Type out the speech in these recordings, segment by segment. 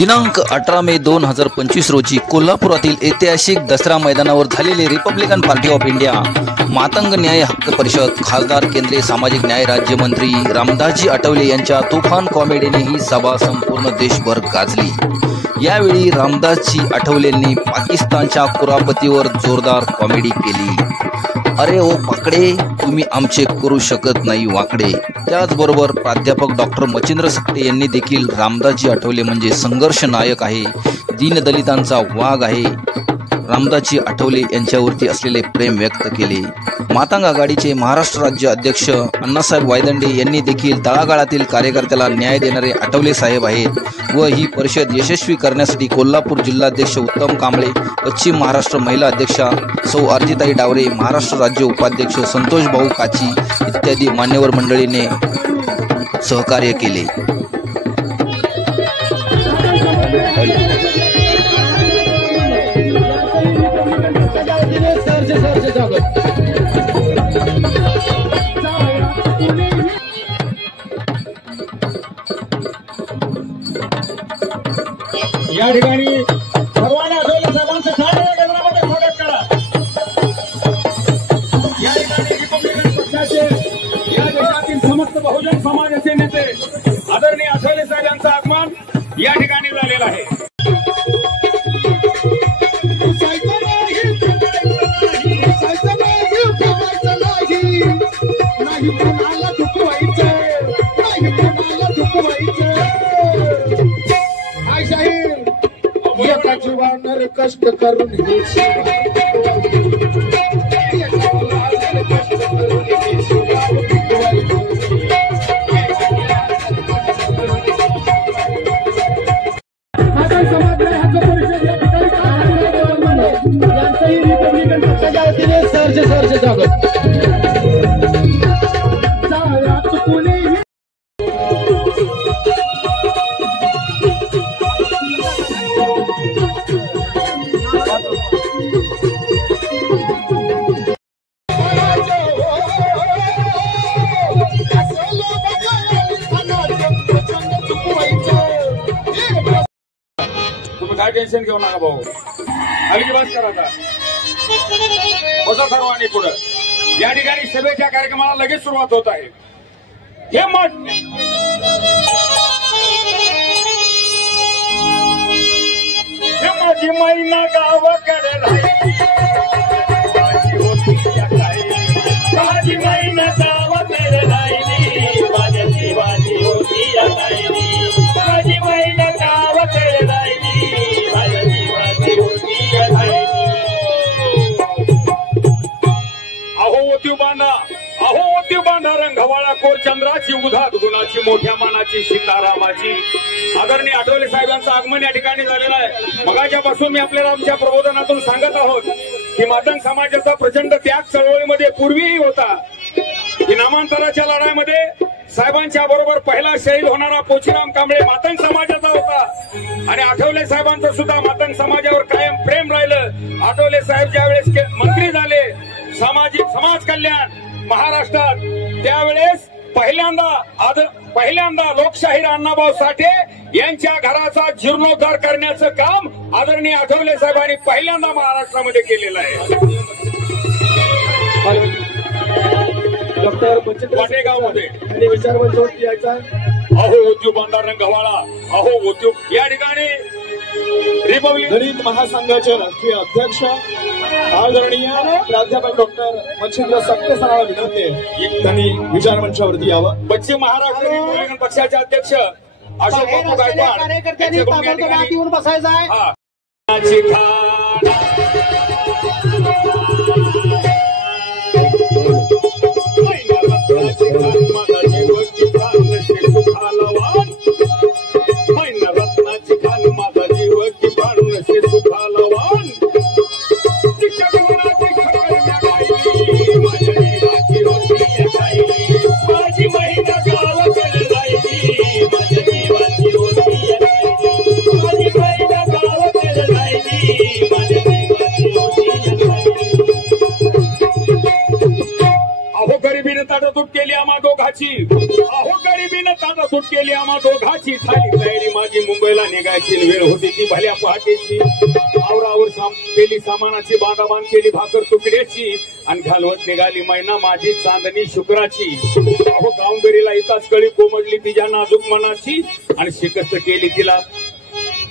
दिनांक 18 मे 2025 रोजी कोल्हापुरातील ऐतिहासिक दसरा मैदानावर झालेले Republican party of India Matang न्याय हक्क परिषद खासदार केंद्रीय सामाजिक न्याय राज्यमंत्री रामदासजी आठवले यांच्या तुफान कॉमेडीने ही सभा संपूर्ण देशभर गाजली। यावेळी रामदासजी आठवलेंनी पाकिस्तानच्या कुरापतीवर जोरदार कॉमेडी केली। अरे ओ पाकडे, तुम्ही आमचे करू शकत नाही वाकडे। त्याचबरोबर प्राध्यापक डॉक्टर मच्छिंद्र सकटे यांनी देखील रामदासजी आठवले म्हणजे संघर्ष नायक आहे, दीनदलितांचा वाघ आहे, रामदासजी आठवले यांच्यावरती असलेले प्रेम व्यक्त केले। मातंग आघाडीचे महाराष्ट्र राज्य अध्यक्ष अण्णासाहेब वायदंडे यांनी देखील तळागाळातील कार्यकर्त्याला न्याय देणारे आठवले साहेब आहेत व ही परिषद यशस्वी करण्यासाठी कोल्हापूर जिल्हाध्यक्ष उत्तम कांबळे, पश्चिम महाराष्ट्र महिला अध्यक्षा सौ अर्जिताई डावरे, महाराष्ट्र राज्य उपाध्यक्ष संतोष भाऊ काची इत्यादी मान्यवर मंडळीने सहकार्य केले। या ठिकाणी सर्वांना आठवले साहेबांचं टाळ्या गजरामध्ये स्वागत करा। या ठिकाणी रिपब्लिकन पक्षाचे या देशातील समस्त बहुजन समाजाचे नेते आदरणीय आठवले साहेबांचं आगमन या ठिकाणी झालेलं आहे। जीवावर कष्ट करून काय टेन्शन घेऊ नका भाऊ, हलकी बस करा आता, बसा सर्वांनी पुढे। या ठिकाणी सभेच्या कार्यक्रमाला लगेच सुरुवात होत आहे। हे माझी मैना गावाकडे राहिली, माझी मैना गावाकडे राहिली, माझ्या जीवाची होती राहिली, माझी मैना गावाकडे राहिली, माझ्या जीवाची होती राहिली। अहो ओतीव बांधा, अहो ओतीव बांधा रंगवाळा कोर चंद्राची उधात गुणाची मोठ्या मानाची सीतारामाची। आदरणीय आठवले साहेबांचं आगमन या ठिकाणी झालेलं आहे। मगाच्यापासून मी आपल्याला आमच्या प्रबोधनातून सांगत आहोत की मातंग समाजाचा प्रचंड त्याग चळवळीमध्ये पूर्वीही होता, की नामांतराच्या लढाईमध्ये साहेबांच्या बरोबर पहिला शहीद होणारा पोचीराम कांबळे मातंग समाजाचा होता आणि आठवले साहेबांचं सुद्धा मातंग समाजावर कायम प्रेम राहिलं। आठवले साहेब ज्यावेळेस मंत्री झाले समाज कल्याण महाराष्ट्रात, त्यावेळेस पहिल्यांदा लोकशाहीर अण्णाभाऊ साठे यांच्या घराचा जीर्णोद्धार करण्याचं काम आदरणीय आठवले साहेबांनी पहिल्यांदा महाराष्ट्रामध्ये केलेलं आहे। डॉक्टर वाटेगावमध्ये आणि विचारवंत यायचा अहो उद्योग बांधा रंगवाळा, अहो उद्योग। या ठिकाणी रिपब्लिक दलित महासंघाचे राष्ट्रीय अध्यक्ष आदरणीय प्राध्यापक डॉक्टर मच्छिंद्र सकटे सरांना विनंती आहे त्यांनी विचारमंचावरती यावं। पश्चिम महाराष्ट्र रिपब्लिकन पक्षाचे अध्यक्ष अशोक बापू गायकवाड कार्यकर्त्यांनी येऊन बसायचं आहे। दोघाची, अहो गरिबीनं ताटातूट केली आम्हा दोघाची, झाली तयारी माझी मुंबईला निघायची। उठण्याची वेळ होती ती भल्या पहाटेची. आवरावर केली सामानाची, बांधाबांध केली भाकर तुकड्याची आणि घालवत निघाली मैना माझी चांदणी शुक्राची. अहो गावंदरीला येताच कळी कोमडली तिच्या नाजूक मनाची आणि शिकस्त केली तिला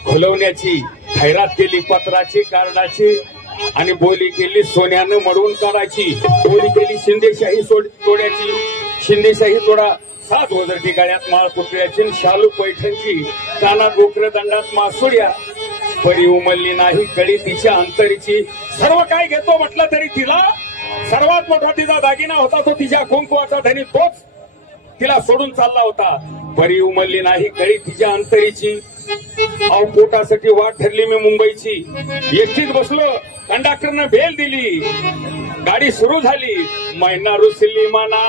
खुलवण्याची. खैरात केली पत्राची कार्डाची आणि बोली केली सोन्यानं मडवून काढायची. बोली केली शिंदेशाही तोड्याची, शिंदेशाही तोडा सात वजरटी गाड्यात माळ पुतळ्याची, शालू पैठणची, कानात गोकर दंडात मासुड्या. परी उमलली नाही कळी तिच्या अंतरीची. सर्व काय घेतो म्हटलं तरी तिला सर्वात मोठा तिचा दागिना होता तो तिच्या कुंकवाचा धनी, तोच तिला सोडून चालला होता. परी उमलली नाही कळी तिच्या अंतरीची. अहो पोटासाठी वाट ठरली मी मुंबईची. एसटीत बसलो, कंडक्टरनं बेल दिली, गाडी सुरू झाली. मैना रुसली मना,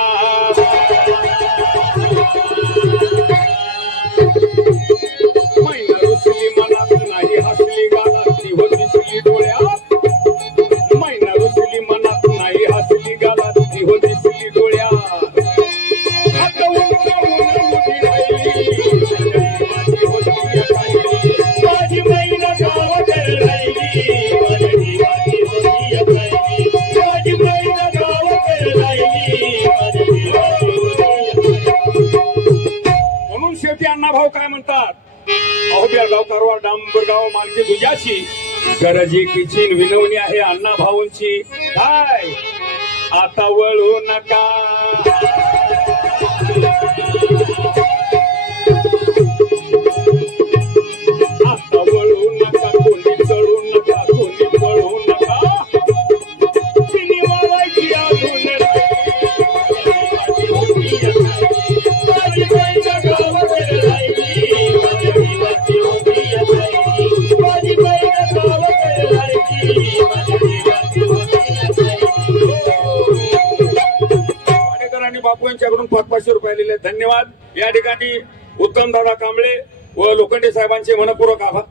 मैना रुसली मनात नाही हसली गालात ती हो दिसली डोळ्यात. मैना रुसली मनात नाही हसली गालात ती हो दिसली डोळ्यात. माझी मैना गावाकडे राहिली, माझी मैना गावाकडे राहिली. म्हणून शेवटी अण्णाभाऊ काय म्हणतात, अहो बेळगाव कारवार डांबरगाव मालकी दुजाची गरज एकीची विनवणी आहे अण्णा भाऊंची. काय आता वळू नका, आता वळू नका, कोणी चढू नका, कोणी पळू नका. तिने मारायची अजून बापू यांच्याकडून 500 रुपये दिले, धन्यवाद. या ठिकाणी उत्तम दादा कांबळे व लोखंडे साहेबांचे मनपूर्वक आभार.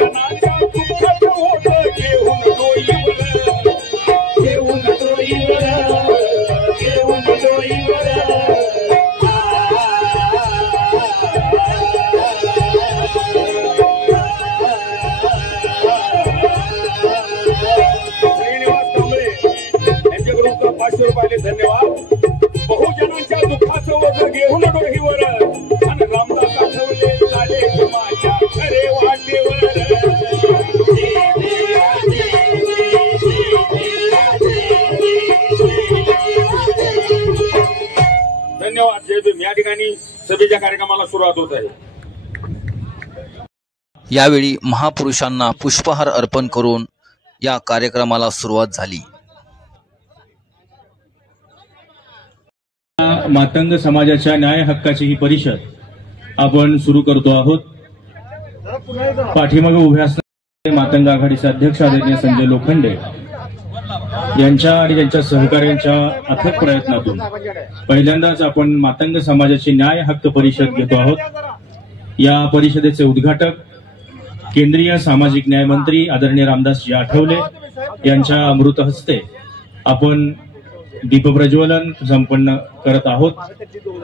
बहुजनाच्या दुःखाचं ओझं घेऊन धन्यवाद. बहुजनांच्या दुःखाचं ओझं घेऊन डोहीवर आणि रामदास आठवले चाले माझ्या खरे वाटेवर. धन्यवाद. जय भीम. या ठिकाणी सभेच्या कार्यक्रमाला सुरुवात होत आहे. यावेळी महापुरुषांना पुष्पहार अर्पण करून या कार्यक्रमाला सुरुवात झाली. मातंग समाजाच्या न्याय हक्काची ही परिषद आपण सुरू करतो आहोत. पाठीमागे उभे असणारे मातंग आघाडीचे अध्यक्ष आदरणीय संजय लोखंडे यांच्या आणि त्यांच्या सहकार्यांच्या अथक प्रयत्नातून पहिल्यांदाच आपण मातंग समाजाची न्याय हक्क परिषद घेतो आहोत. या परिषदेचे उद्घाटक केंद्रीय सामाजिक न्याय मंत्री आदरणीय रामदासजी आठवले यांच्या अमृत हस्ते आपण दीपप्रज्वलन संपन्न करत आहोत.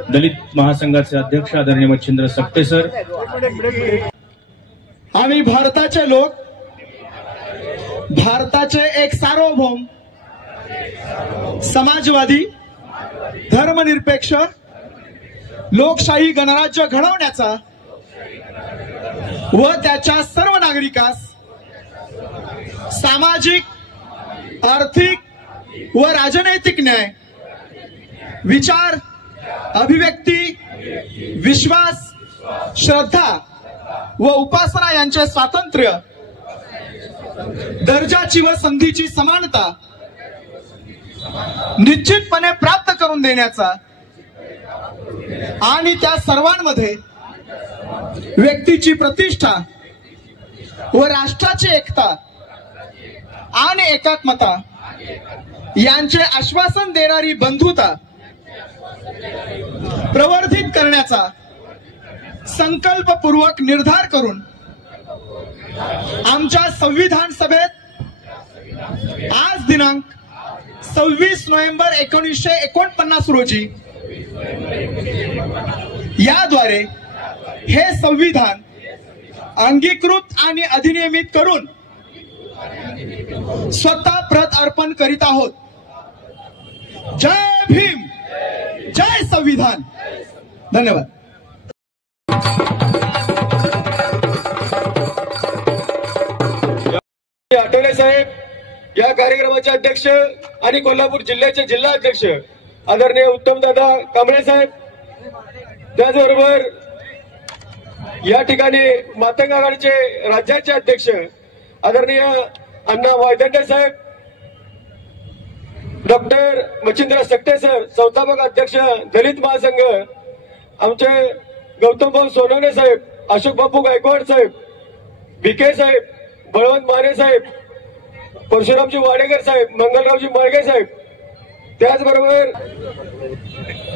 दलित महासंघाचे अध्यक्ष आदरणीय मच्छिंद्र सक्ते सर. आम्ही भारताचे लोक, भारताचे एक सार्वभौम समाजवादी धर्मनिरपेक्ष लोकशाही गणराज्य घडवण्याचा व त्याच्या सर्व नागरिकास सामाजिक, आर्थिक व राजनैतिक न्याय, विचार, अभिव्यक्ती, विश्वास, श्रद्धा व उपासना यांचे स्वातंत्र्य, दर्जाची व संधीची समानता निश्चितपणे प्राप्त करून देण्याचा आणि त्या सर्वांमध्ये व्यक्तीची प्रतिष्ठा व राष्ट्राची एकता आणि एकात्मता यांचे आश्वासन देणारी बंधुता प्रवर्धित करण्याचा संकल्पपूर्वक निर्धार करून आमच्या संविधान सभेत आज दिनांक 26 नोव्हेंबर 1949 रोजी याद्वारे हे संविधान अंगीकृत आणि अधिनियमित करून स्वतः प्रत अर्पण करीत आहोत. जय भीम, जय संविधान. धन्यवाद. आठवले साहेब या कार्यक्रमाचे अध्यक्ष आणि कोल्हापूर जिल्ह्याचे जिल्हा अध्यक्ष आदरणीय उत्तमदादा कांबळे साहेब, त्याचबरोबर या ठिकाणी मातंग आघाडीचे राज्याचे अध्यक्ष आदरणीय अण्णा वायदंडे साहेब, डॉक्टर मच्छिंद्र सक्ते सर, संस्थापक अध्यक्ष दलित महासंघ, आमचे गौतम भाऊ सोनवणे साहेब, अशोक बापू गायकवाड साहेब, भिके साहेब, बळवंत माने साहेब, परशुरामजी वाडेकर साहेब, मंगलरावजी माळगे साहेब, त्याचबरोबर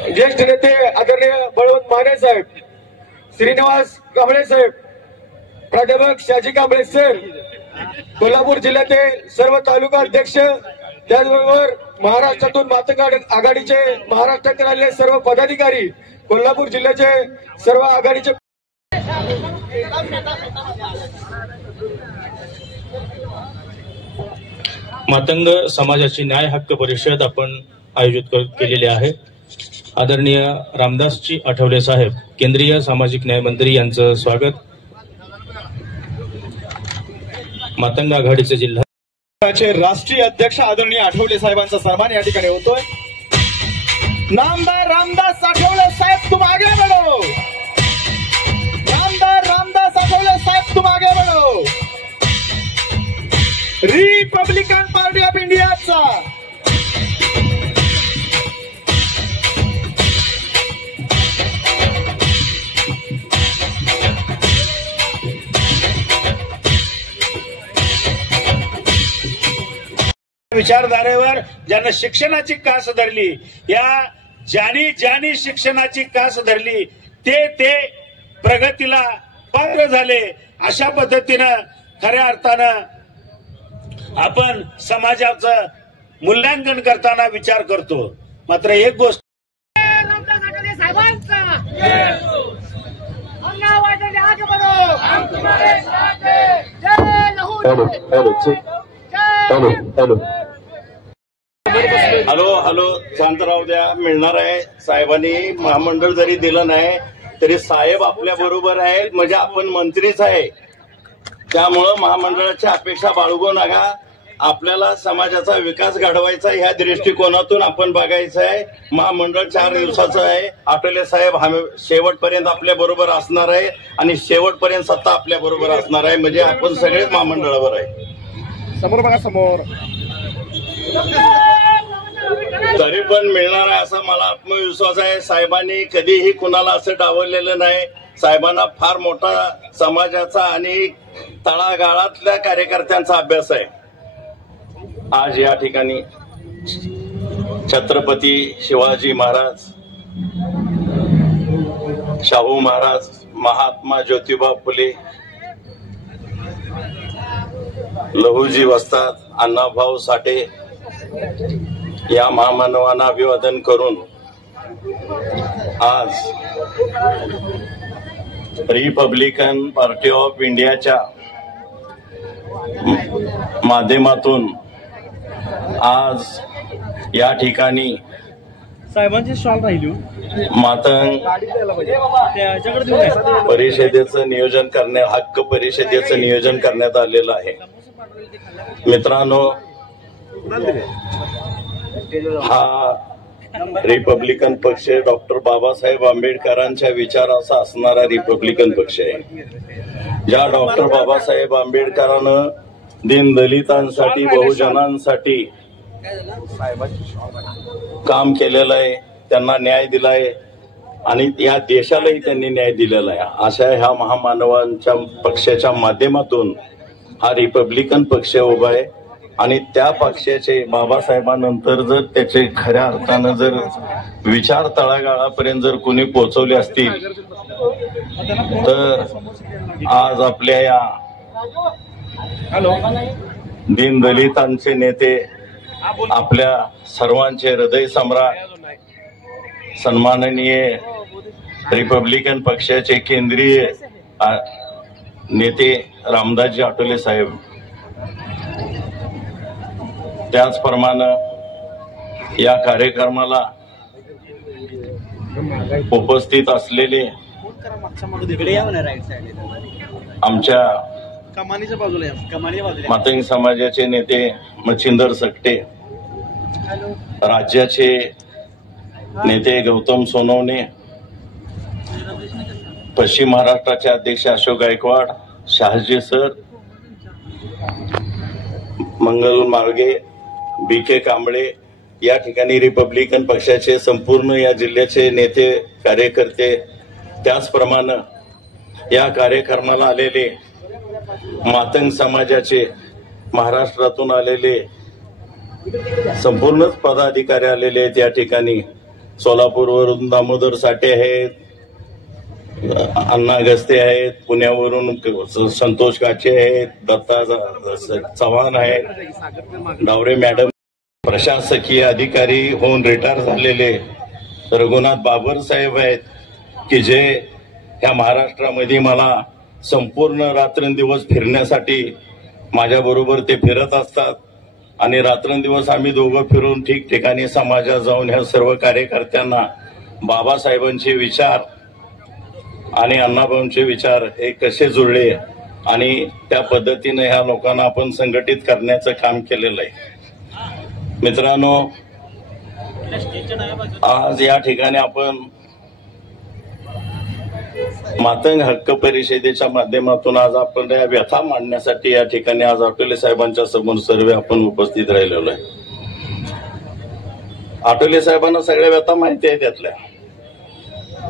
ज्येष्ठ नेते आदरणीय बळवंत माने साहेब, श्रीनिवास कांबळे साहेब, प्राध्यापक शाजी कांबळे सर, कोल्हापूर जिल्ह्यातील सर्व तालुका अध्यक्ष, त्याचबरोबर महाराष्ट्रातून मातंग आघाडीचे महाराष्ट्रातील आलेले सर्व पदाधिकारी, कोल्हापूर जिल्ह्याचे सर्व आघाडीचे मातंग समाजाची न्याय हक्क परिषद आपण आयोजित केलेली आहे. आदरणीय रामदासजी आठवले साहेब, केंद्रीय सामाजिक न्याय मंत्री यांचं स्वागत. मातंग आघाडीचे जिल्हा राष्ट्रीय अध्यक्ष आदरणीय आठवले साहेबांचा सन्मान या ठिकाणी होतोय. नामदार रामदास आठवले साहेब तुम आगे बढ़ो. नामदार रामदास आठवले साहेब तुम आगे बढ़ो. रिपब्लिकन पार्टी ऑफ इंडियाचा विचारधारेवर ज्यांना शिक्षणाची कास धरली, या ज्यांनी शिक्षणाची कास धरली ते प्रगतीला पात्र झाले. अशा पद्धतीनं खऱ्या अर्थानं आपण समाजाचं मूल्यांकन करताना विचार करतो. मात्र एक गोष्ट हॅलो शांत राहू द्या, मिळणार आहे. साहेबांनी महामंडळ जरी दिलं नाही तरी साहेब आपल्या बरोबर आहेत, म्हणजे आपण मंत्रीच आहे. त्यामुळं महामंडळाच्या अपेक्षा बाळगू नका. आपल्याला समाजाचा विकास घडवायचा ह्या दृष्टिकोनातून आपण बघायचं आहे. महामंडळ 4 दिवसाचं आहे. आठवले साहेब शेवटपर्यंत आपल्या बरोबर असणार आहे आणि शेवटपर्यंत सत्ता आपल्या बरोबर असणार आहे, म्हणजे आपण सगळेच महामंडळावर आहे. समोर बघा, समोर. तरी पण मिळणार आहे असा मला आत्मविश्वास आहे. साहेबांनी कधीही कुणाला असं डावललेलं नाही. साहेबांना फार मोठा समाजाचा आणि तळागाळातल्या कार्यकर्त्यांचा अभ्यास आहे. आज या ठिकाणी छत्रपती शिवाजी महाराज, शाहू महाराज, महात्मा ज्योतिबा फुले, लहुजी वस्ताद, अण्णाभाऊ साठे या महामानवांना अभिवादन करून आज रिपब्लिकन पार्टी ऑफ इंडियाच्या माध्यमातून आज या ठिकाणी साहेबांची शॉल राहिली मातंग परिषदेचं नियोजन हक्क परिषदेचं नियोजन करण्यात आलेलं आहे. मित्रांनो, हा रिपब्लिकन पक्ष डॉक्टर बाबासाहेब आंबेडकरांच्या विचाराचा असणारा रिपब्लिकन पक्ष आहे. ज्या डॉक्टर बाबासाहेब आंबेडकरांनं दीनदलितांसाठी, बहुजनांसाठी काम केलेलं आहे, त्यांना न्याय दिलाय आणि या देशालाही त्यांनी न्याय दिलेला आहे. अशा ह्या महामानवांच्या पक्षाच्या माध्यमातून हा रिपब्लिकन पक्ष उभा आहे आणि त्या पक्षाचे बाबासाहेबांनंतर जर त्याचे खऱ्या अर्थानं जर विचार तळागाळापर्यंत जर कोणी पोहोचवले असतील तर आज आपल्या या दीनदलितांचे नेते, आपल्या सर्वांचे हृदय सम्राट, सन्माननीय रिपब्लिकन पक्षाचे केंद्रीय नेते रामदासजी आठवले साहेब, त्याचप्रमाणे या कार्यक्रमाला उपस्थित असलेले आमच्या मातंग समाजाचे नेते मच्छिंदर सकटे, राज्याचे नेते गौतम सोनवणे, पश्चिम महाराष्ट्राचे अध्यक्ष अशोक गायकवाड, शहाजी सर, मंगल मार्गे, BK कांबळे, या ठिकाणी रिपब्लिकन पक्षाचे संपूर्ण या जिल्ह्याचे नेते कार्यकर्ते, त्याचप्रमाणे या कार्यक्रमाला आलेले मातंग समाजाचे महाराष्ट्रातून आलेले संपूर्णच पदाधिकारी आलेले आहेत. या ठिकाणी सोलापूरवरून दामोदर साठे आहेत, अण्णा गस्ते आहेत, पुण्यावरून संतोष काचे आहेत, दत्ता चव्हाण आहेत, डावरे मॅडम, प्रशासकीय अधिकारी होऊन रिटायर झालेले रघुनाथ बाबर साहेब आहेत की जे ह्या महाराष्ट्रामध्ये मला संपूर्ण रात्रंदिवस फिरण्यासाठी माझ्याबरोबर ते फिरत असतात आणि रात्रंदिवस आम्ही दोघं फिरून ठिकठिकाणी समाजात जाऊन ह्या सर्व कार्यकर्त्यांना बाबासाहेबांचे विचार आणि अण्णाभाऊंचे विचार हे कसे जुळले आणि त्या पद्धतीने ह्या लोकांना आपण संघटित करण्याचं काम केलेलं आहे. मित्रांनो, आज या ठिकाणी आपण मातंग हक्क परिषदेच्या माध्यमातून आज आपण या व्यथा मांडण्यासाठी या ठिकाणी आज आठवले साहेबांच्या समोर सर्व आपण उपस्थित राहिलेलो आहे. आठवले साहेबांना सगळ्या व्यथा माहिती आहे त्यातल्या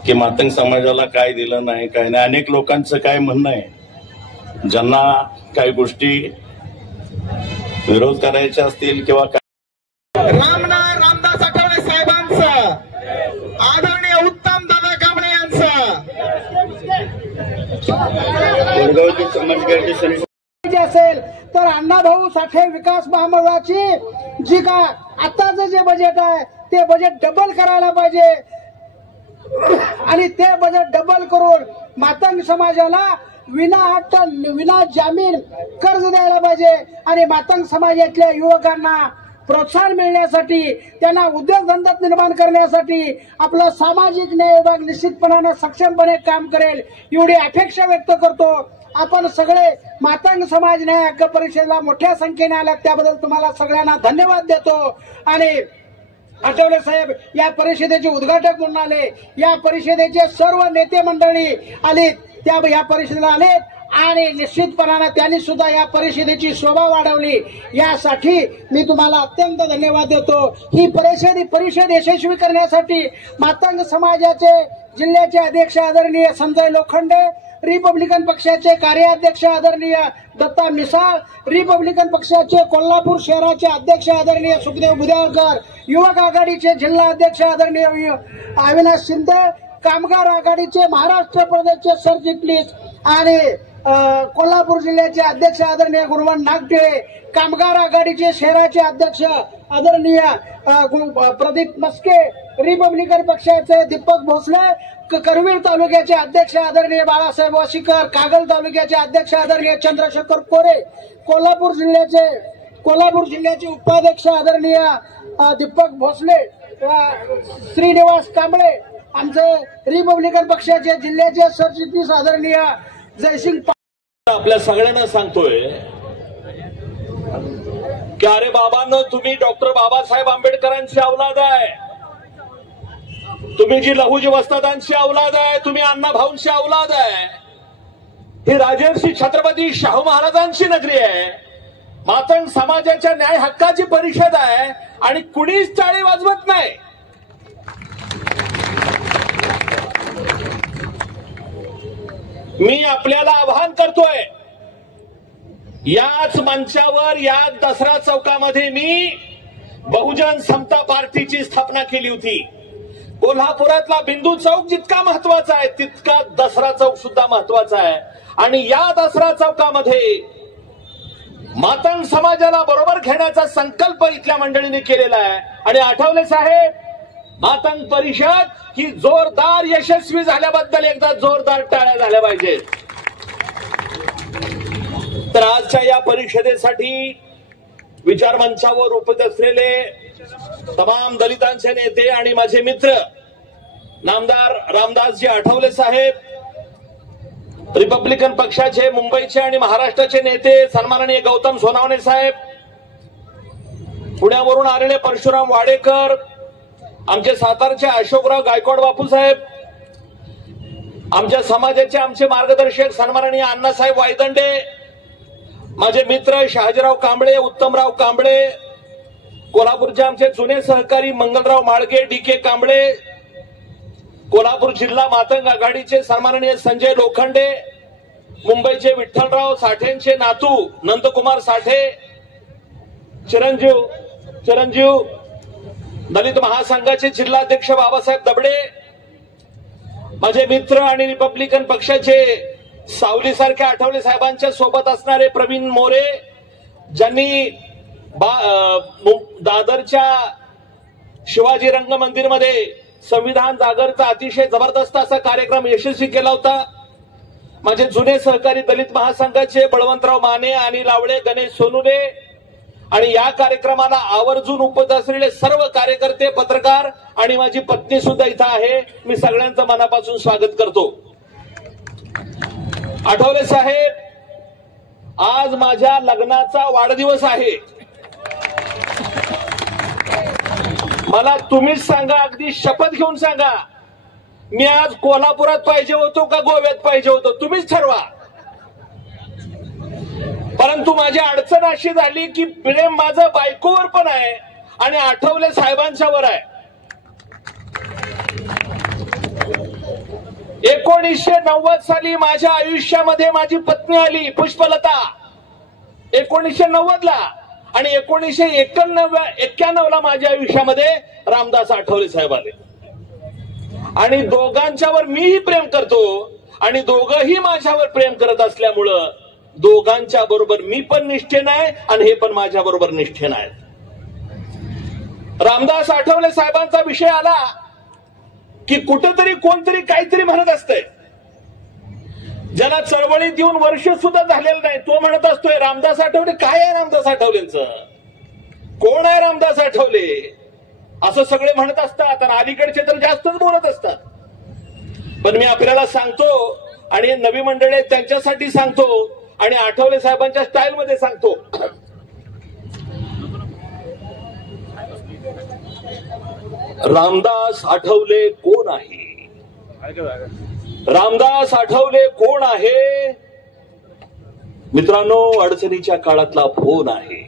की मातंग समाजाला काय दिलं नाही, काय नाही. अनेक लोकांचं काय म्हणणं आहे, ज्यांना काही गोष्टी विरोध करायच्या असतील किंवा रामदास आठवले साहेबांचं, आदरणीय उत्तम दादा कांबळे यांचं, असेल तर अण्णाभाऊ साठे विकास महामंडळाची जी का आताचं जे बजेट आहे ते बजेट डबल करायला पाहिजे आणि ते बजेट डबल करून मातंग समाजाला विना अट विना जामीन कर्ज द्यायला पाहिजे आणि मातंग समाजातल्या युवकांना प्रोत्साहन मिळण्यासाठी त्यांना उद्योगधंद्यात निर्माण करण्यासाठी आपला सामाजिक न्याय विभाग निश्चितपणाने सक्षमपणे काम करेल एवढी अपेक्षा व्यक्त करतो। आपण सगळे मातंग समाज न्याय हक्क परिषदेला मोठ्या संख्येने आल्यात त्याबद्दल तुम्हाला सगळ्यांना धन्यवाद देतो। आणि आठवले साहेब या परिषदेचे उद्घाटक म्हणून आले, या परिषदेचे सर्व नेते मंडळी आले, त्या या परिषदेला आलेत आणि निश्चितपणाने त्यांनी सुद्धा या परिषदेची शोभा वाढवली, यासाठी मी तुम्हाला अत्यंत धन्यवाद देतो। ही परिषद यशस्वी करण्यासाठी मातंग समाजाचे जिल्ह्याचे अध्यक्ष आदरणीय संजय लोखंडे, रिपब्लिकन पक्षाचे कार्याध्यक्ष आदरणीय दत्ता मिसाळ, रिपब्लिकन पक्षाचे कोल्हापूर शहराचे अध्यक्ष आदरणीय सुखदेव बुद्याळकर, युवक आघाडीचे जिल्हा अध्यक्ष आदरणीय अविनाश शिंदे, कामगार आघाडीचे महाराष्ट्र प्रदेशचे सरचिटणीस आणि कोल्हापूर जिल्ह्याचे अध्यक्ष आदरणीय गुणवंत नागटिळे, कामगार आघाडीचे शहराचे अध्यक्ष आदरणीय प्रदीप मस्के, रिपब्लिकन पक्षाचे दीपक भोसले, करवीर तालुक्याचे अध्यक्ष आदरणीय बाळासाहेब वाशीकर, कागल तालुक्याचे अध्यक्ष आदरणीय चंद्रशेखर कोरे, कोल्हापूर जिल्ह्याचे उपाध्यक्ष आदरणीय दीपक भोसले, श्रीनिवास कांबळे, आमचे रिपब्लिकन पक्षाचे जिल्ह्याचे सरचिटणीस आदरणीय जयसिंग। आपल्या सगळ्यांना सांगतोय की अरे बाबांनो, तुम्ही डॉक्टर बाबासाहेब आंबेडकरांची औलाद आहे, तुम्ही जी लहुजी वस्तादांची औलाद आहे, तुम्ही अण्णाभाऊंची औलाद आहे, ही राजर्षी छत्रपती शाहू महाराजांची नगरी आहे, मातंग समाजाच्या न्याय हक्काची परिषद आहे आणि कुणीच टाळी वाजवत नाही। मी आपल्याला आवाहन करतोय, याच मंचावर या दसरा चौकामध्ये मी बहुजन समता पार्टीची स्थापना केली होती। कोल्हापुरातला बिंदू चौक जितका महत्वाचा आहे तितका दसरा चौक सुद्धा महत्वाचा आहे आणि या दसरा चौकामध्ये मातंग समाजाला बरोबर घेण्याचा संकल्प इथल्या मंडळींनी केलेला आहे आणि आठवले साहेब, मातंग परिषद ही जोरदार यशस्वी झाल्याबद्दल एकदा जोरदार टाळ्या झाल्या पाहिजेत। तर आजच्या या परिषदेसाठी विचार मंचावर उपस्थित असलेले तमाम दलितांचे नेते आणि माझे मित्र नामदार रामदासजी आठवले साहेब, रिपब्लिकन पक्षाचे मुंबईचे आणि महाराष्ट्राचे नेते सन्माननीय गौतम सोनवणे साहेब, पुण्यावरून आलेले परशुराम वाडेकर, आमचे सातारचे अशोकराव गायकवाड बापू साहेब, आमच्या समाजाचे आमचे मार्गदर्शक सन्माननीय अण्णासाहेब वायदंडे, माझे मित्र शहाजीराव कांबळे, उत्तमराव कांबळे, कोल्हापूरचे आमचे जुने सहकारी मंगलराव माळगे, डी.के. कांबळे, कोल्हापूर जिल्हा मातंग आघाडीचे सन्माननीय संजय लोखंडे, मुंबईचे विठ्ठलराव साठेंचे नातू नंदकुमार साठे, चिरंजीव दलित महासंघाचे जिल्हाध्यक्ष बाबासाहेब दबडे, माझे मित्र आणि रिपब्लिकन पक्षाचे सावलीसारख्या आठवले साहेबांच्या सोबत असणारे प्रवीण मोरे, ज्यांनी दादरच्या शिवाजी रंगमंदिरमध्ये संविधान जागरचा अतिशय जबरदस्त असा कार्यक्रम यशस्वी केला होता, माझे जुने सहकारी दलित महासंघाचे बळवंतराव माने, अनिल आवळे, गणेश सोनुले आणि या कार्यक्रमाला आवर्जून उपस्थित असलेले सर्व कार्यकर्ते, पत्रकार आणि माझी पत्नी सुद्धा इथं आहे, मी सगळ्यांचं मनापासून स्वागत करतो। आठवले साहेब, आज माझ्या लग्नाचा वाढदिवस आहे, मला तुम्हीच सांगा, अगदी शपथ घेऊन सांगा, मी आज कोल्हापुरात पाहिजे होतो का गोव्यात पाहिजे होतो, तुम्हीच ठरवा। परंतु माझी अडचण अशी झाली की प्रेम माझं बायकोवर पण आहे आणि आठवले साहेबांच्यावर आहे। 1990 साली माझ्या आयुष्यामध्ये माझी पत्नी आली पुष्पलता 1990 ला आणि 1991 ला माझ्या आयुष्यामध्ये रामदास आठवले साहेब आले आणि दोघांच्यावर मीही प्रेम करतो आणि दोघंही माझ्यावर प्रेम करत असल्यामुळं दोघांच्या बरोबर मी पण निष्ठेन आहे आणि हे पण माझ्या बरोबर निष्ठेन आहेत. रामदास आठवले साहेबांचा विषय आला की कुठेतरी कोणतरी काहीतरी म्हणत असतंय. ज्याला चळवळीत येऊन वर्ष सुद्धा झालेलं नाही तो म्हणत असतोय रामदास आठवले. काय आहे रामदास आठवलेंचं? कोण आहे रामदास आठवले? असं सगळे म्हणत असतात आणि अलीकडचे तर जास्तच बोलत असतात. पण मी आपल्याला सांगतो आणि नवी मंडळी त्यांच्यासाठी सांगतो आणि आठवले साहेबांच्या स्टाईल मध्ये सांगतो. रामदास आठवले कोण आहे? रामदास आठवले कोण आहे? मित्रांनो, अडचणीच्या काळातला फोन आहे.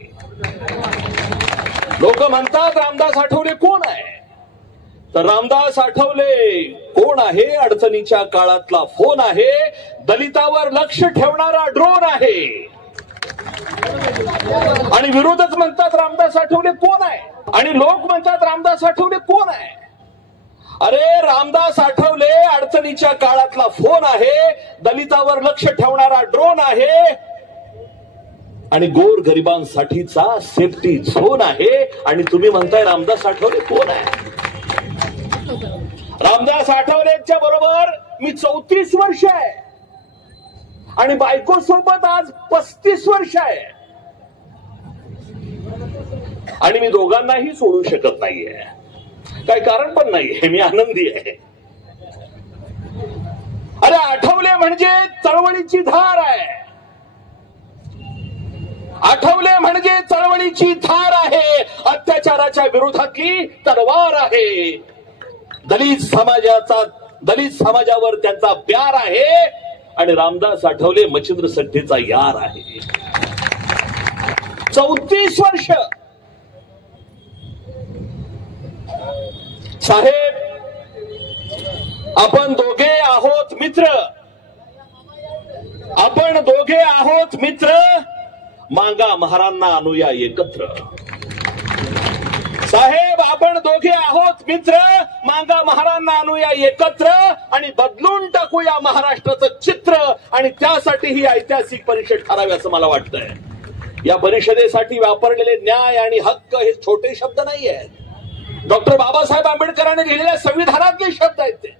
लोक म्हणतात रामदास आठवले कोण आहे? तर रामदास आठवले कोण आहे? अडचणीच्या काळातला फोन आहे. दलितावर लक्ष ठेवणारा ड्रोन आहे. आणि विरोधक म्हणतात रामदास आठवले कोण आहे? आणि लोक म्हणतात रामदास आठवले कोण आहे? अरे रामदास आठवले अडचणीच्या काळातला फोन आहे, दलितावर लक्ष ठेवणारा ड्रोन आहे आणि गोर गरिबांसाठीचा सेफ्टी झोन आहे. आणि तुम्ही म्हणताय रामदास आठवले कोण आहे? रामदास आठवलेंच्या बरोबर मी 34 वर्ष आहे आणि बायको सोबत आज 35 वर्ष आहे आणि मी दोघांनाही सोडू शकत नाहीये. काही कारण पण नाहीये, मी आनंदी आहे. अरे आठवले म्हणजे चळवळीची धार आहे. आठवले म्हणजे चळवळीची धार आहे. अत्याचाराच्या विरोधातली तलवार आहे. दलित समाजावर त्यांचा प्यार आहे आणि रामदास आठवले मच्छिंद्र सट्टेचा यार आहे. 34 वर्ष. साहेब, आपण दोघे आहोत मित्र. आपण दोघे आहोत मित्र. मांगा महारांना आणूया एकत्र. साहेब, आपण दोघे आहोत मित्र. मांगा महारांना आणूया एकत्र आणि बदलून टाकूया महाराष्ट्राचं चित्र. आणि त्यासाठी ही ऐतिहासिक परिषद ठरावी असं मला वाटतंय. या परिषदेसाठी वापरलेले न्याय आणि हक्क हे छोटे शब्द नाही आहेत. डॉक्टर बाबासाहेब आंबेडकरांनी लिहिलेल्या संविधानातले शब्द आहेत ते.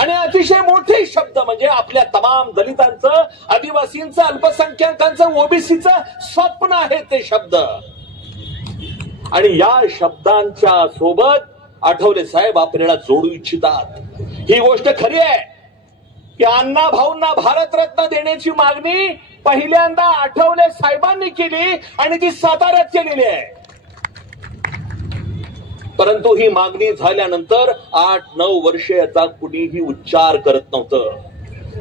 आणि अतिशय मोठे शब्द म्हणजे आपल्या तमाम दलितांचं, आदिवासींचं, अल्पसंख्याकांचं, ओबीसीचं स्वप्न आहे ते शब्द. आणि या शब्दांच्या सोबत आठवले साहेब आपल्याला जोडू इच्छितात. ही गोष्ट खरी आहे की अण्णा भाऊंना भारतरत्न देण्याची मागणी पहिल्यांदा आठवले साहेबांनी केली आणि ती साताऱ्यात केलेली आहे. परंतु ही मागणी झाल्यानंतर 8-9 वर्षे याचा कुणीही उच्चार करत नव्हतं.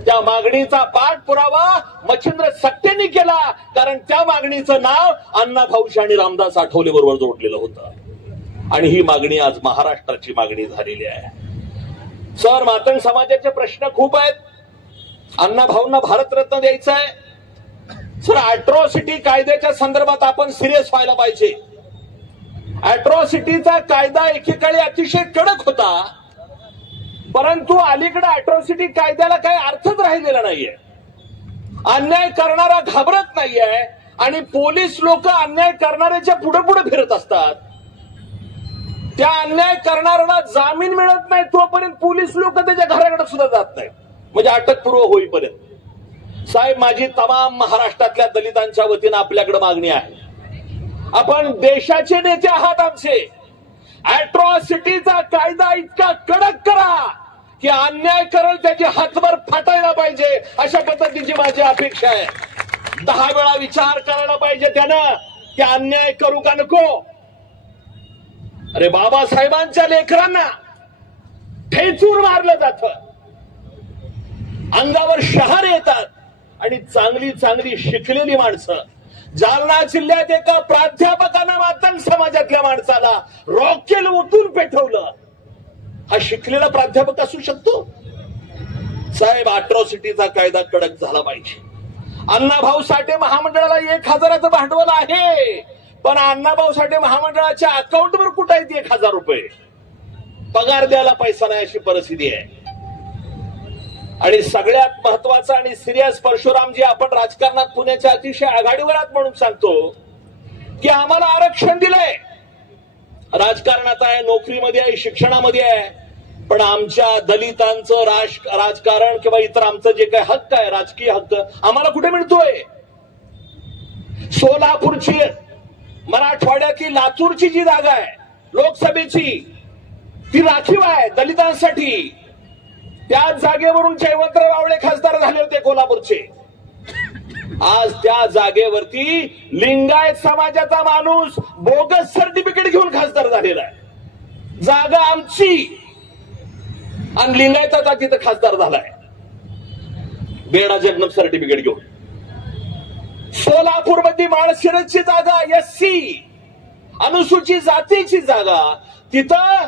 त्या मागणीचा पाठपुरावा मच्छिंद्र सक्तेंनी केला, कारण त्या मागणीचं नाव अण्णा भाऊशी आणि रामदास आठवले बरोबर जोडलेलं होतं. आणि ही मागणी आज महाराष्ट्राची मागणी झालेली आहे. सर, मातंग समाजाचे प्रश्न खूप आहेत. अण्णा भाऊंना भारतरत्न द्यायचं आहे. सर, अॅट्रॉसिटी कायद्याच्या संदर्भात आपण सिरियस व्हायला पाहिजे. अॅट्रॉसिटीचा कायदा एकेकाळी अतिशय कडक होता, परंतु अलीकडे अॅट्रॉसिटी कायद्याला काही अर्थच राहिलेला नाहीये. अन्याय करणारा घाबरत नाहीये आणि पोलीस लोक अन्याय करणाऱ्याच्या पुढे पुढे फिरत असतात. त्या अन्याय करणाऱ्याला जामीन मिळत नाही तोपर्यंत पोलीस लोक त्याच्या घराकडे सुद्धा जात नाहीत, म्हणजे अटकपूर्व होईपर्यंत. साहेब, माझी तमाम महाराष्ट्रातल्या दलितांच्या वतीनं आपल्याकडे मागणी आहे. आपण देशाचे नेते आहात आमचे. अॅट्रॉसिटीचा कायदा इतका कडक करा की अन्याय करेल त्याची हातभर फाटायला पाहिजे, अशा पद्धतीची माझी अपेक्षा आहे. 10 वेळा विचार करायला पाहिजे त्यानं की अन्याय करू का नको. अरे बाबासाहेबांच्या लेकरांना ठेचून मारलं जातं, अंगावर शहार येतात आणि चांगली चांगली शिकलेली माणसं. जालना जिल्ह्यात एका प्राध्यापकानं मातंग समाजातल्या माणसाला रॉकेल ओतून पेटवलं. हा शिकलेला प्राध्यापक असू शकतो? साहेब, अॅट्रॉसिटीचा कायदा कडक झाला पाहिजे. अण्णाभाऊ साठे महामंडळाला 1000चं भांडवल आहे, पण अण्णाभाऊ साठे महामंडळाच्या अकाउंटवर कुठे आहेत 1000 रुपये? पगार द्यायला पैसा नाही अशी परिस्थिती आहे. आणि सगळ्यात महत्वाचं आणि सिरियस परशुरामजी, आपण राजकारणात पुण्याच्या अतिशय आघाडीवर आहात म्हणून सांगतो की आम्हाला आरक्षण दिलंय, राजकारणात आहे, नोकरीमध्ये आहे, शिक्षणामध्ये आहे, पण आमच्या दलितांचं राजकारण किंवा इतर आमचं जे काही हक्क आहे, राजकीय हक्क आम्हाला कुठे मिळतोय? सोलापूरची, मराठवाड्यातली लातूरची जी जागा आहे लोकसभेची, ती राखीव आहे दलितांसाठी. त्याच जागेवरून जयवंतराव रावळे खासदार झाले होते कोल्हापूरचे. आज त्या जागेवरती लिंगायत समाजाचा माणूस बोगस सर्टिफिकेट घेऊन खासदार झालेला आहे. जागा आमची आणि लिंगायताचा तिथं खासदार झालाय बेडा जगनप सर्टिफिकेट घेऊन. सोलापूरमध्ये माळशिरसची जागा, एससी अनुसूचित जातीची जागा, तिथं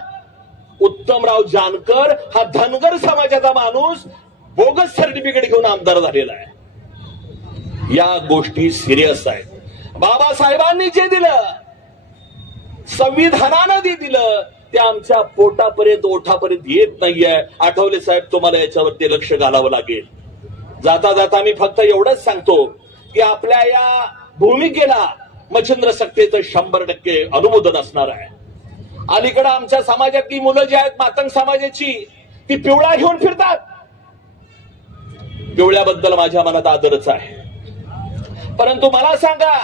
उत्तमराव जानकर हा धनगर समाजाचा माणूस बोगस सर्टिफिकेट घेऊन आमदार झालेला आहे. या गोष्टी सिरियस आहेत. बाबासाहेबांनी जे दिलं, संविधानानं जे दिलं, ते आमच्या पोटापर्यंत ओठापर्यंत येत नाहीये. आठवले साहेब, तुम्हाला याच्यावरती लक्ष घालावं लागेल. जाता जाता मी फक्त एवढंच सांगतो की आपल्या या भूमिकेला मच्छिंद्र सक्सेचं 100% अनुमोदन असणार आहे. अलीकडे आमच्या समाजातली मुलं जी आहेत, मातंग समाजाची, ती पिवळा घेऊन फिरतात. पिवळ्याबद्दल माझ्या मनात आदरच आहे, परंतु मला सांगा,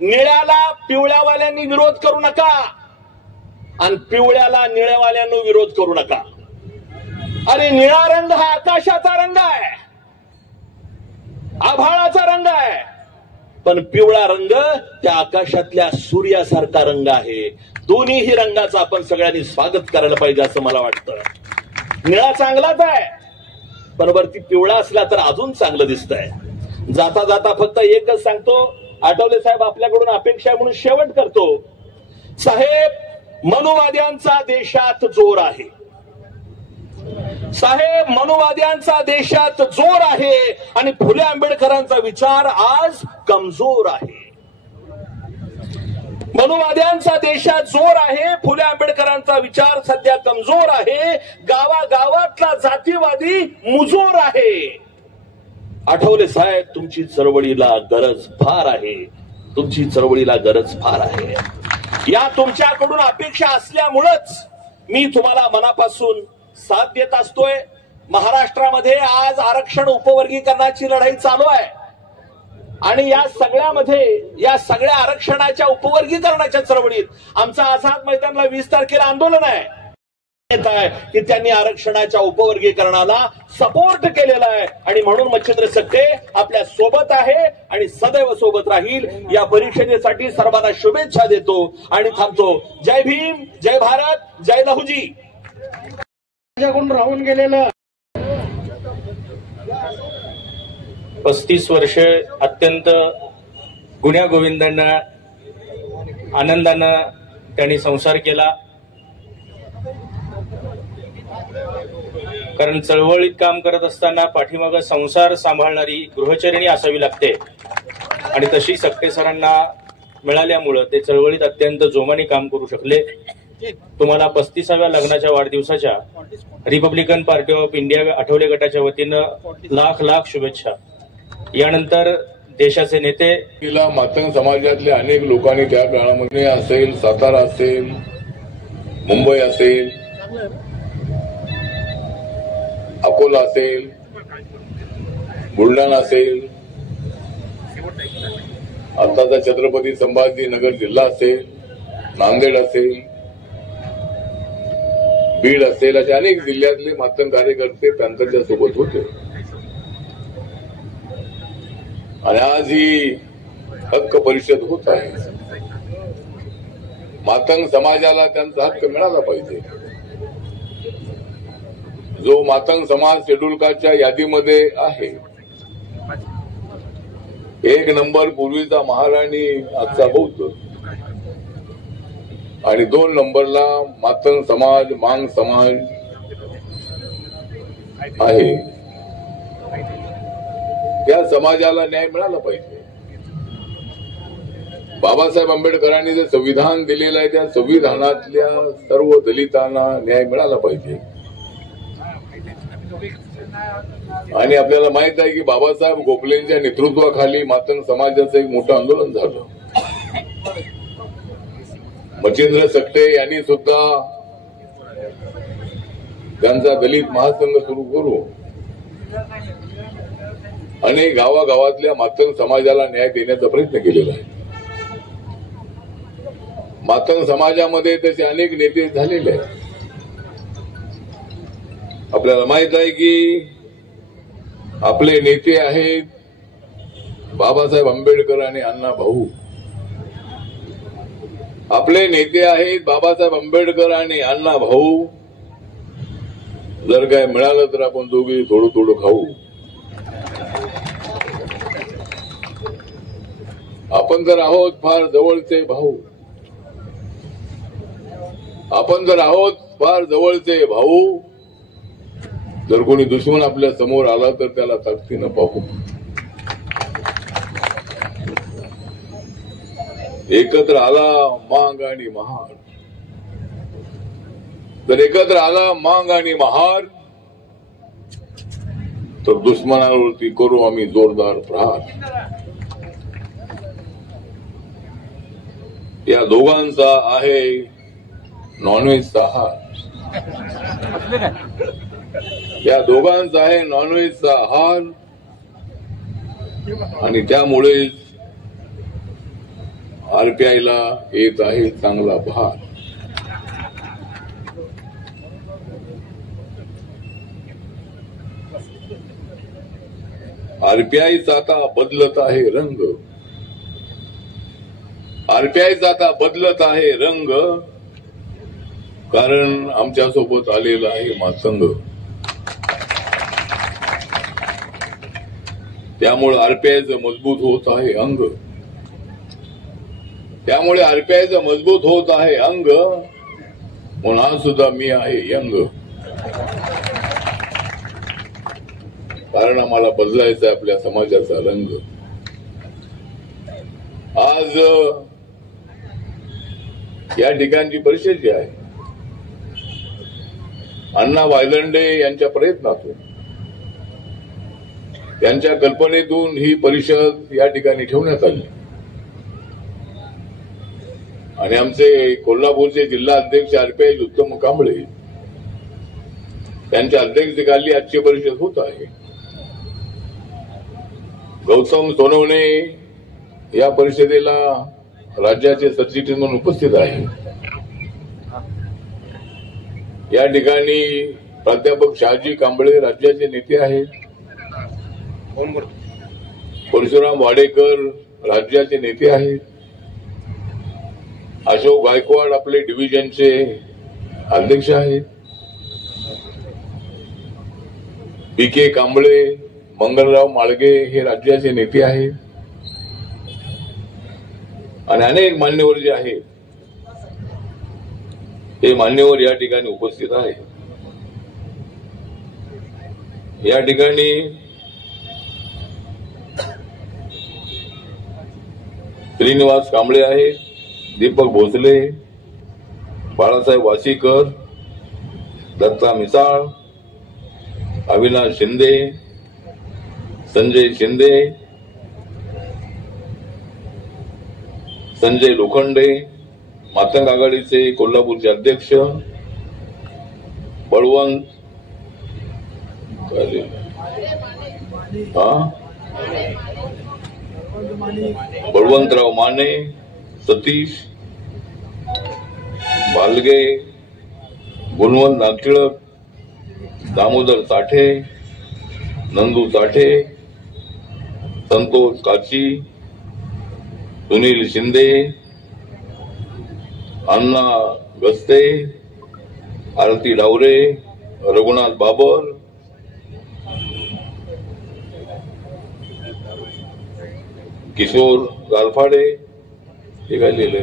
निळ्याला पिवळ्यावाल्यांनी विरोध करू नका आणि पिवळ्याला निळ्यावाल्यांनी विरोध करू नका. अरे निळा रंग हा आकाशाचा रंग आहे, आभाळाचा रंग आहे, पण पिवळा रंग त्या आकाशातल्या सूर्यासारखा रंग आहे. दोन्हीही रंगाचं आपण सगळ्यांनी स्वागत करायला पाहिजे असं मला वाटतं. निळा चांगलाच आहे, पण वरती पिवळा असला तर अजून चांगलं दिसतंय. जाता जाता फक्त एकच सांगतो, आठवले साहेब आपल्याकडून अपेक्षा म्हणून शेवट करतो. साहेब, मनुवाद्यांचा देशात जोर आहे. साहेब, मनुवाद्यांचा देशात जोर आहे आणि फुले आंबेडकरांचा विचार आज कमजोर आहे. मनुवाद्यांचा देशात जोर आहे, फुले आंबेडकरांचा विचार सध्या कमजोर आहे. गावागावातला जातीवादी मुजोर आहे. आठवले साहेब, तुमची चळवळीला गरज फार आहे, तुमची चळवळीला गरज फार आहे. या तुमच्याकडून अपेक्षा असल्यामुळेच मी तुम्हाला मनापासून साथ देत असतोय. महाराष्ट्रामध्ये आज आरक्षण उपवर्गीकरणाची लढाई चालू आहे आणि या सगळ्या आरक्षणाच्या उपवर्गीकरणाच्या चळवळीत आमचं आझाद मैदानला 20 तारखेला आंदोलन आहे की त्यांनी आरक्षणाच्या उपवर्गीकरणाला सपोर्ट केलेला आहे आणि म्हणून मच्छिंद्र सक्ते आपल्या सोबत आहे आणि सदैव सोबत राहील. या परिषदेसाठी सर्वांना शुभेच्छा देतो आणि थांबतो. जय भीम, जय भारत, जय लहुजी. राहून गेलेलं 35 वर्ष अत्यंत गुण्यागोविंदांना आनंदानं त्यांनी संसार केला. कारण चळवळीत काम करत असताना पाठीमागं संसार सांभाळणारी गृहचरणी असावी लागते आणि तशी सक्ते सरांना मिळाल्यामुळं ते चळवळीत अत्यंत जोमाने काम करू शकले. तुम्हाला 35व्या लग्नाच्या वाढदिवसाच्या Republican party of India Athawale गटाच्या वतीनं लाख लाख शुभेच्छा. यानंतर देशाचे नेते मातंग समाजातल्या अनेक लोकांनी त्या काळामध्ये असेल, सातारा असेल, मुंबई असेल, अकोला असेल, बुलढाणा असेल, आताचा छत्रपती संभाजीनगर जिल्हा असेल, नांदेड असेल, बीड असेल, अशा अनेक जिल्ह्यातले मातंग कार्यकर्ते त्यांच्या सोबत होते. आणि आज ही हक्क परिषद होत आहे. मातंग समाजाला त्यांचा हक्क मिळाला पाहिजे. जो मातंग समाज शेड्यूल कास्टच्या यादीमध्ये आहे, 1 नंबर पूर्वीचा महाराणी आजचा बौद्ध आणि 2 नंबरला मातंग समाज, मांग समाज आहे. त्या समाजाला न्याय मिळाला पाहिजे. बाबासाहेब आंबेडकरांनी जे संविधान दिलेलं आहे त्या संविधानातल्या सर्व दलितांना न्याय मिळाला पाहिजे. आणि आपल्याला माहित आहे की बाबासाहेब गोखलेंच्या नेतृत्वाखाली मातंग समाजाचं एक मोठं आंदोलन झालं. मच्छिंद्र सकटे यांनी सुद्धा त्यांचा दलित महासंघ सुरू करू आणि गावागावातल्या मातंग समाजाला न्याय देण्याचा प्रयत्न केलेला आहे. मातंग समाजामध्ये तसे अनेक नेते झालेले आहेत. आपल्याला माहित आहे की आपले नेते आहेत बाबासाहेब आंबेडकर आणि अण्णा भाऊ. आपले नेते आहेत बाबासाहेब आंबेडकर आणि अण्णा भाऊ. जर काय मिळालं तर आपण दोघे थोडं थोडं खाऊ. आपण तर आहोत फार जवळचे भाऊ. आपण जर आहोत फार जवळचे भाऊ. जर कोणी दुश्मन आपल्या समोर आला तर त्याला ताकदीनं पाहू. एकत्र आला मांग आणि महार. जर एकत्र आला मांग आणि महार तर दुश्मनावरती करू आम्ही जोरदार प्रहार. या दोघांचा आहे नॉनव्हेजचा हार. या दोघांचा आहे नॉनव्हेजचा हार आणि त्यामुळेच आरपीआयला येत आहे चांगला भार. आरपीआयचा आता बदलत आहे रंग. आरपीआयचा आता बदलत आहे रंग कारण आमच्यासोबत आलेला आहे मातंग. त्यामुळे आरपीआयचं मजबूत होत आहे अंग. त्यामुळे आरपीआयचं मजबूत होत आहे अंग. म्हणून हा सुद्धा मी आहे यंग. कारण आम्हाला बदलायचा आहे आपल्या समाजाचा रंग. आज या ठिकाणची परिषद जी आहे अण्णा वायदंडे यांच्या प्रयत्नातून त्यांच्या कल्पनेतून ही परिषद या ठिकाणी ठेवण्यात आली आणि आमचे कोल्हापूरचे जिल्हा अध्यक्ष आरपीआय उत्तम कांबळे त्यांच्या अध्यक्षतेखाली आजची परिषद होत आहे. गौतम सोनवणे या परिषदेला राज्याचे सरचिटणीस म्हणून उपस्थित आहे. या ठिकाणी प्राध्यापक शहाजी कांबळे राज्याचे नेते आहेत. परशुराम वाडेकर राज्याचे नेते आहेत. अशोक गायकवाड आपले डिव्हिजनचे अध्यक्ष आहेत. पी.के. कांबळे मंगलराव माळगे हे राज्याचे नेते आहेत आणि अनेक मान्यवर जे आहेत हे मान्यवर या ठिकाणी उपस्थित आहेत. या ठिकाणी श्रीनिवास कांबळे आहेत, दीपक भोसले, बाळासाहेब वाशीकर, दत्ता मिसाळ, अविनाश शिंदे, संजय शिंदे, संजय लोखंडे, मातंग आघाडीचे कोल्हापूरचे अध्यक्ष बळवंत बळवंतराव माने, सतीश बालगे, गुणवंत नागटिळक, दामोदर साठे, नंदू साठे, संतोष काची, सुनील शिंदे, अण्णा गस्ते, आरती डावरे, रघुनाथ बाबर, किशोर गालफाडे, हे काय लिहिले,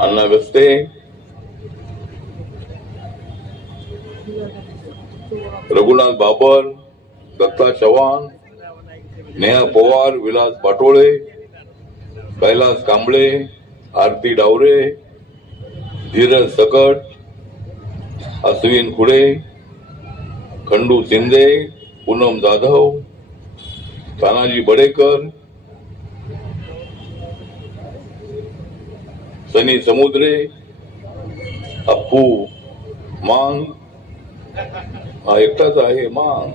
अण्णा गस्ते, रघुनाथ बाबर, दत्ता चव्हाण, नेहा पवार, विलास पाटोळे, कैलास कांबळे, आरती डावरे, धीरज सकट, अश्विन खुडे, खंडू शिंदे, पूनम जाधव, तानाजी बडेकर, सनी समुद्रे, अप्पू मांग, हा एकटाच आहे मांग,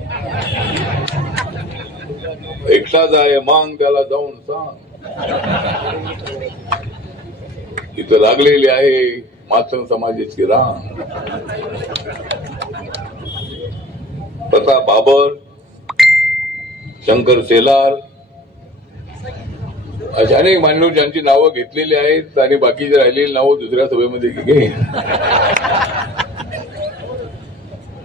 एकटाच आहे मांग, त्याला जाऊन सांग. इथं लागलेली आहे मातंग समाजाची रांग. प्रताप बाबर, शंकर सेलार अशा अनेक मान्यवर ज्यांची नावं घेतलेली आहेत आणि बाकीची राहिलेली नावं दुसऱ्या सभेमध्ये घे.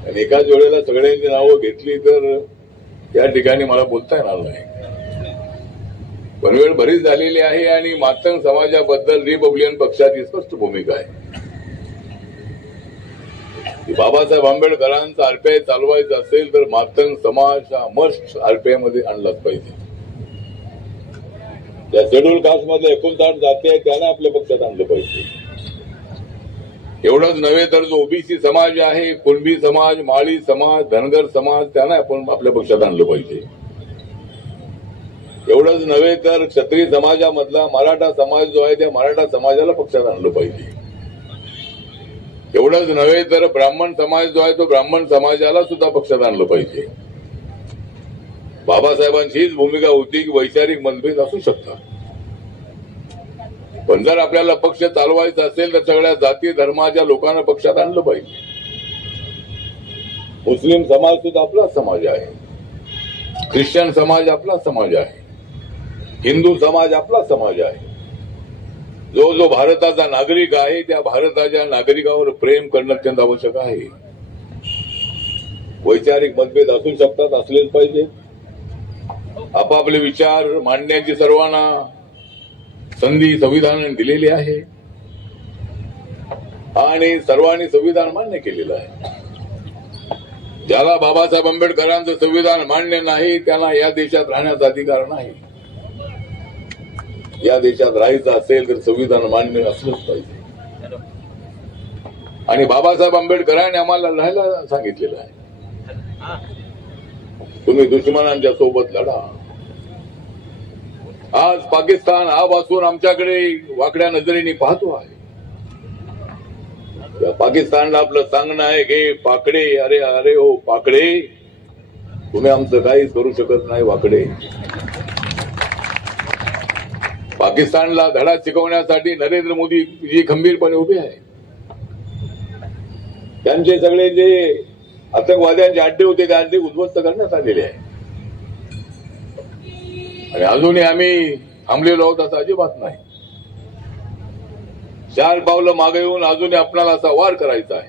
आणि एकाच वेळेला सगळ्यांची नावं घेतली तर त्या ठिकाणी मला बोलता येणार नाही. पण वेळ बरीच झालेली आहे आणि मातंग समाजाबद्दल रिपब्लिकन पक्षाची स्पष्ट भूमिका आहे. बाबासाहेब आंबेडकरांचा आरपीआय चालवायचा असेल तर मातंग समाज हा मस्ट आरपीआय मध्ये आणलाच पाहिजे. त्या शेड्यूल कास्ट मधल्या 59 जाती आहेत त्यांना आपल्या पक्षात आणलं पाहिजे. एवढंच नव्हे तर जो ओबीसी समाज आहे, कुणबी समाज, माळी समाज, धनगर समाज त्यांना आपण आपल्या पक्षात आणलं पाहिजे. एवढंच नव्हे तर क्षत्रिय समाजामधला मराठा समाज जो आहे त्या मराठा समाजाला पक्षात आणलं पाहिजे. एवढंच नव्हे तर ब्राह्मण समाज जो आहे तो ब्राह्मण समाजाला सुद्धा पक्षात आणलं पाहिजे. बाबासाहेबांची हीच भूमिका होती की वैचारिक मतभेद असू शकतात, पण जर आपल्याला पक्ष चालवायचा असेल तर सगळ्या जाती धर्माच्या लोकांना पक्षात आणलं पाहिजे. मुस्लिम समाज सुद्धा आपला समाज आहे, ख्रिश्चन समाज आपला समाज आहे, हिंदू समाज आपला समाज आहे. जो जो भारताचा नागरिक आहे त्या भारताच्या नागरिकावर प्रेम करणं अत्यंत आवश्यक आहे. वैचारिक मतभेद असू शकतात, असलेच पाहिजे. आपापले विचार मांडण्याची सर्वांना संधी संविधानाने दिलेली आहे आणि सर्वांनी संविधान मान्य केलेलं आहे. ज्याला बाबासाहेब आंबेडकरांचं संविधान मान्य नाही त्याला या देशात राहण्याचा अधिकार नाही. या देशात राहायचं असेल तर संविधान मान्य असलंच पाहिजे. आणि बाबासाहेब आंबेडकरांनी आम्हाला लढायला सांगितलेलं आहे. तुम्ही दुश्मनांच्या सोबत लढा. आज पाकिस्तान आजपासून आमच्याकडे वाकड्या नजरेने पाहतो आहे. या पाकिस्तानला आपलं सांगणं आहे की पाकडे, अरे अरे हो पाकडे, तुम्ही आमचं काहीच करू शकत नाही वाकडे. पाकिस्तानला धडा शिकवण्यासाठी नरेंद्र मोदी जी खंबीरपणे उभे आहे. त्यांचे सगळे जे आतंकवाद्यांचे अड्डे होते ते अड्डे उद्ध्वस्त करण्यात आलेले आहे. आणि अजूनही आम्ही थांबलेलो आहोत असं अजिबात नाही. 4 पावलं मागे येऊन अजूनही आपल्याला असा वार करायचा आहे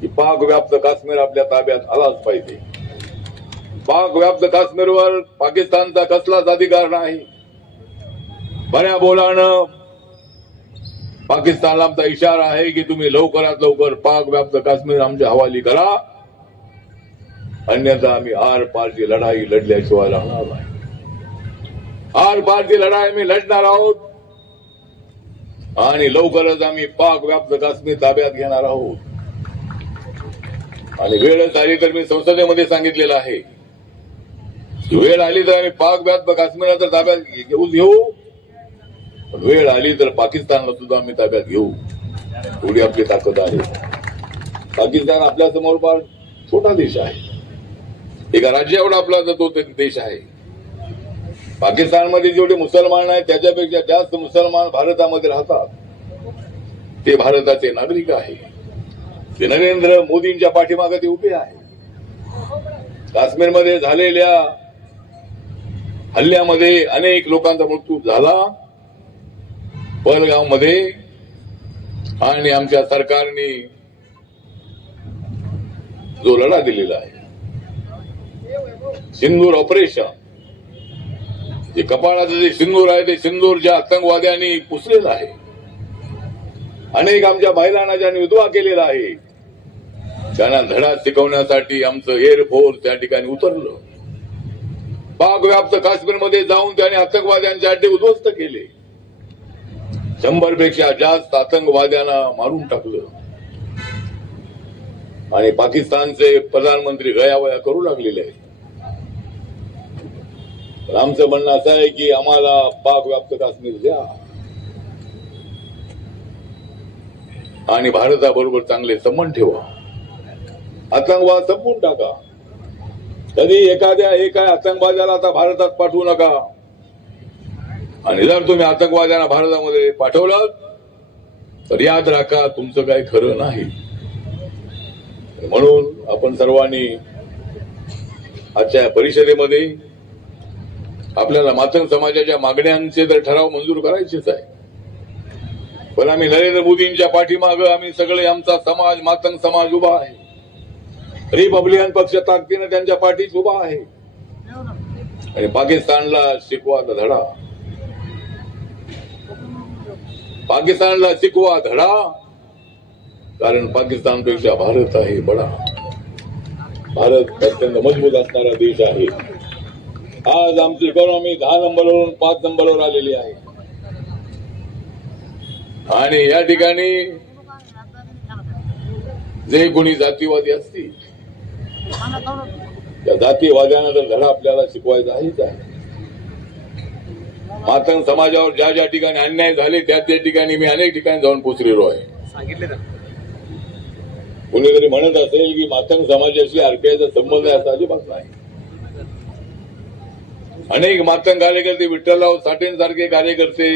की पाक व्याप्त काश्मीर आपल्या ताब्यात आलाच पाहिजे. पाक व्याप्त काश्मीरवर पाकिस्तानचा कसलाच अधिकार नाही. बऱ्या बोलानं पाकिस्तानला आमचा इशारा आहे की तुम्ही लवकरात लवकर पाक व्याप्त काश्मीर आमच्या हवाली करा, अन्यथा आम्ही आर पारची लढाई लढल्याशिवाय राहणार नाही. आर पारची लढाई आम्ही लढणार आहोत आणि लवकरच आम्ही पाक व्याप्त काश्मीर ताब्यात घेणार आहोत. आणि वेळच आली तर मी संसदेमध्ये सांगितलेलं आहे, वेळ आली तर आम्ही पाक व्याप्त काश्मीर तर ताब्यात घेऊ, पण वेळ आली तर पाकिस्तानला सुद्धा आम्ही ताब्यात घेऊ. एवढी आपली ताकद आहे. पाकिस्तान आपल्या समोर फार छोटा देश आहे. एका राज्यावर आपला तो देश आहे. पाकिस्तानमध्ये जेवढे मुसलमान आहेत त्याच्यापेक्षा जास्त मुसलमान भारतामध्ये राहतात. ते भारताचे नागरिक आहे. ते नरेंद्र मोदींच्या पाठीमागे ते उभे आहे. काश्मीरमध्ये झालेल्या हल्ल्यामध्ये अनेक लोकांचा मृत्यू झाला, पहलगावमध्ये, आणि आमच्या सरकारने जो लढा दिलेला आहे, सिंदूर ऑपरेशन, जे कपाळाचं जे सिंदूर आहे ते सिंदूर ज्या आतंकवाद्यांनी पुसलेलं आहे. अनेक आमच्या महिलांना ज्यांनी विधवा केलेला आहे त्यांना धडा शिकवण्यासाठी आमचं एअरफोर्स त्या ठिकाणी उतरलं. पाक व्याप्त काश्मीरमध्ये जाऊन त्यांनी आतंकवाद्यांचे अड्डे उद्ध्वस्त केले. 100 पेक्षा जास्त आतंकवाद्यांना मारून टाकलं. आणि पाकिस्तानचे प्रधानमंत्री गयावया करू लागलेले आहे. आमचं म्हणणं असं आहे की आम्हाला पाक व्याप्त काश्मीर द्या आणि भारताबरोबर चांगले संबंध ठेवा. आतंकवाद संपवून टाका. कधी एका आतंकवाद्याला आता भारतात पाठवू नका. आणि जर तुम्ही आतंकवाद्यांना भारतामध्ये पाठवलं तर याद राखा तुमचं काही खरं नाही. म्हणून आपण सर्वांनी आजच्या परिषदेमध्ये आपल्याला मातंग समाजाच्या मागण्यांचे तर ठराव मंजूर करायचेच आहे. पण आम्ही नरेंद्र मोदींच्या पाठीमागं आम्ही सगळे आमचा समाज मातंग समाज उभा आहे. रिपब्लिकन पक्ष ताकदीनं त्यांच्या पाठीच उभा आहे. आणि पाकिस्तानला शिकवा धडा. पाकिस्तानला शिकवा धडा. कारण पाकिस्तानपेक्षा भारत आहे बडा. भारत अत्यंत मजबूत असणारा देश आहे. आज आमची इकॉनॉमी 10 नंबरवरून 5 नंबरवर आलेली आहे. आणि या ठिकाणी जे कोणी जातीवादी असतील त्या जातीवाद्यांना तर धडा आपल्याला शिकवायचा आहेच आहे. मातंग समाजावर ज्या ज्या ठिकाणी अन्याय झाले त्या त्या ठिकाणी मी अनेक ठिकाणी जाऊन पोचलेलो आहे. कोणीतरी म्हणत असेल की मातंग समाजाशी आरपीआयचा संबंध आहे, असा अजिबात नाही. अनेक मातंग कार्यकर्ते, विठ्ठलराव साठेंसारखे कार्यकर्ते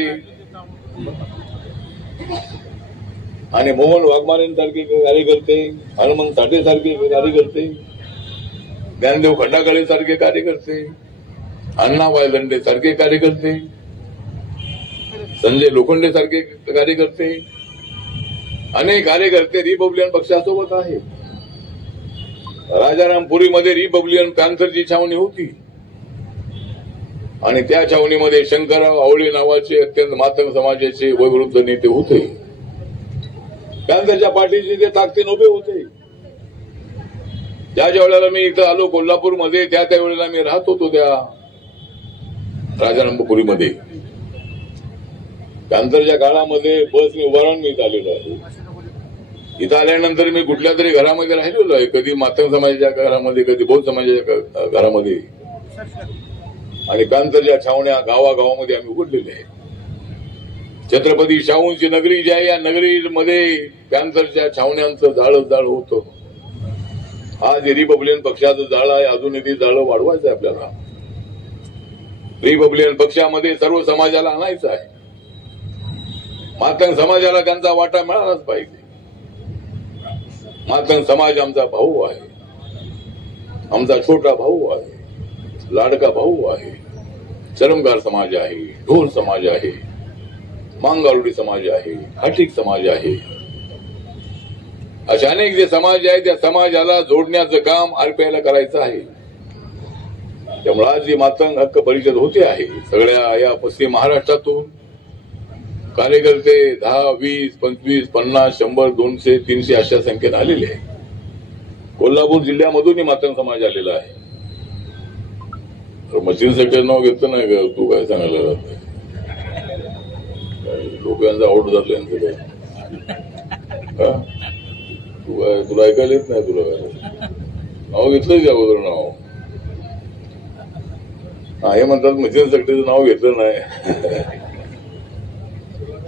आणि मोहन वाघमारेंसारखे कार्यकर्ते, हनुमंत साठेसारखे कार्यकर्ते, ज्ञानदेव खंडागळे सारखे कार्यकर्ते, अण्णाभाई दंडे सारखे कार्यकर्ते, संजय लोखंडे सारखे कार्यकर्ते, अनेक कार्यकर्ते रिपब्लिकन पक्षासोबत आहे. राजारामपुरीमध्ये रिपब्लिकन पॅन्थरची छावणी होती आणि त्या छावणीमध्ये शंकरराव आवळे नावाचे अत्यंत मातंग समाजाचे वयोवृद्ध नेते होते. पॅन्थरच्या पाठीशी ते ताकदीने उभे होते. ज्या वेळेला मी इथं आलो कोल्हापूरमध्ये त्या वेळेला मी राहत होतो त्या राजारामपुरीमध्ये. पॅन्थरच्या काळामध्ये बस मी उभा राहून मी इथं आलेलो आहे. इथं आल्यानंतर मी कुठल्या तरी घरामध्ये राहिलेलो आहे. कधी मातंग समाजाच्या घरामध्ये, कधी बौद्ध समाजाच्या घरामध्ये. आणि पॅन्थरच्या छावण्या गावागावामध्ये आम्ही उघडलेले आहे. छत्रपती शाहूंची नगरी जी आहे या नगरीमध्ये पॅन्थरच्या छावण्यांचं जाळं जाळ होतं. आज रिपब्लिकन पक्षाचं जाळं आहे. अजूनही ते जाळं वाढवायचं आहे आपल्याला. रिपब्लिकन पक्षामध्ये सर्व समाजाला आणायचं आहे. मातंग समाजाला त्यांचा वाटा मिळालाच पाहिजे. मातंग समाज आमचा भाऊ आहे, आमचा छोटा भाऊ आहे, लाडका भाऊ आहे. चरमगार समाज आहे, ढोल समाज आहे, मांगारुडी समाज आहे, हाटिक समाज आहे. अशा अनेक जे समाज आहे त्या समाजाला जोडण्याचं काम आरपीआयला करायचं आहे. त्यामुळे आज जी मातंग हक्क परिषद होते आहे सगळ्या या पश्चिम महाराष्ट्रातून कार्यकर्ते 10, 20, 25, 50, 100, 200, 300 अशा संख्येने आलेले आहे. कोल्हापूर जिल्ह्यामधूनही मातंग समाज आलेला आहे. मशीन सेक्टर नाव घेतलं नाही का तू? काय सांगायला लोक यांचा आउट झालं यांचं काय? तू काय तुला ऐकायला येत नाही? तुला काय नाव घेतलंच अगोदर नाव? हे म्हणतात मशीन सेक्टरचं नाव घेतलं नाही.